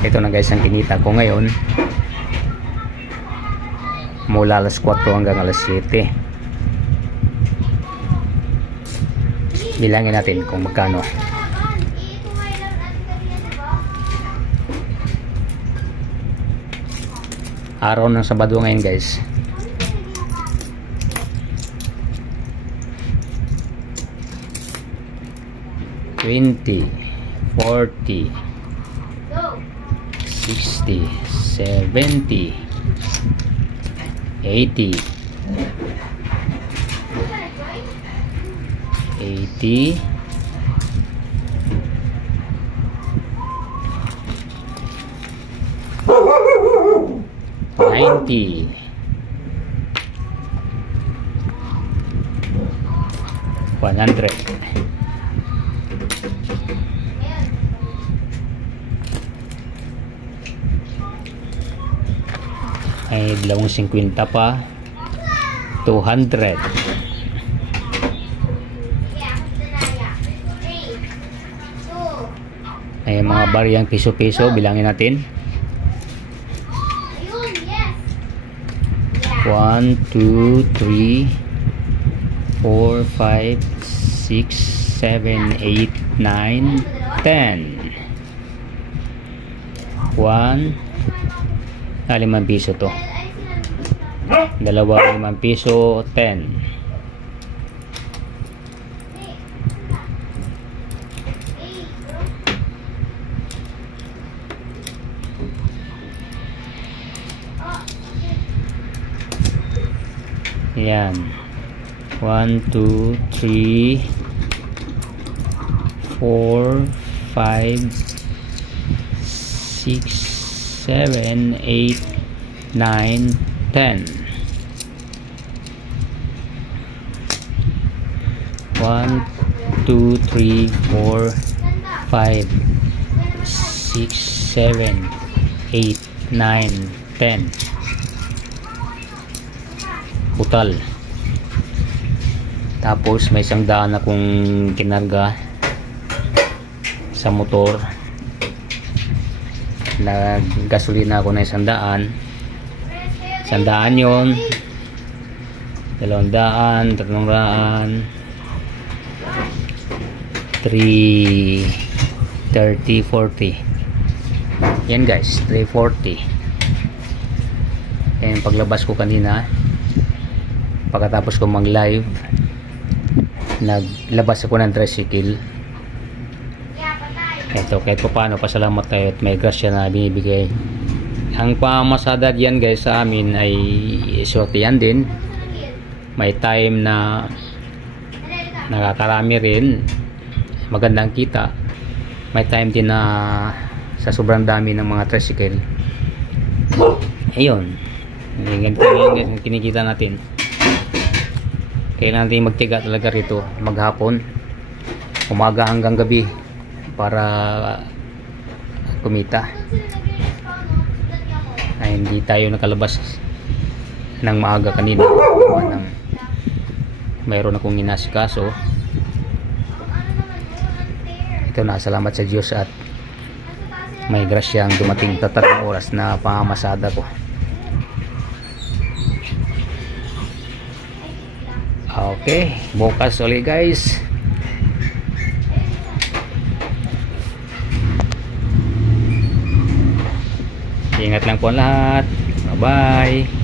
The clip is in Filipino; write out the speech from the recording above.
Ito na guys ang kinita ko ngayon mula alas 4 hanggang alas 7. Bilangin natin kung magkano. Araw ng Sabado ngayon guys. $20, $40, $60, $70, $80, $90, $100. Ay dalawang 50 pa, 200. Ay mga bariyang piso-piso, bilangin natin. 1, 2, 3, 4, 5, 6, 7, 8, 9, 10. 5 piso to. Dalawa 5 piso, 10. Yan. 1, 2, 3, 4, 5, 6, 7, 8, 9, 10. 1, 2, 3, 4, 5, 6, 7, 8, 9, 10. Putal. Tapos may 100 akong kinarga sa motor. Naggasolina ako na 100. 100 yun. 200, 300, 3, 30, 40. Yan guys, 340. Yan paglabas ko kanina. Pagkatapos ko mag live, naglabas ako ng tricycle. Ito kahit paano pasalamat tayo at may grasya na binibigay. Ang pamamasada diyan guys sa amin ay sortihan din. May time na nakakarami rin, magandang kita. May time din na sa sobrang dami ng mga tricycle. Ayun, ganito yung kinikita natin. Kailangan natin magtiga talaga rito maghapon, umaga hanggang gabi para kumita. Ay, hindi tayo nakalabas ng maaga kanina. Mayroon akong inasikaso. Ito na, salamat sa Diyos at may grasyang dumating 3 oras na pamamasada ko. Okay, bukas ulit guys. Ingat lang po lahat. Bye bye.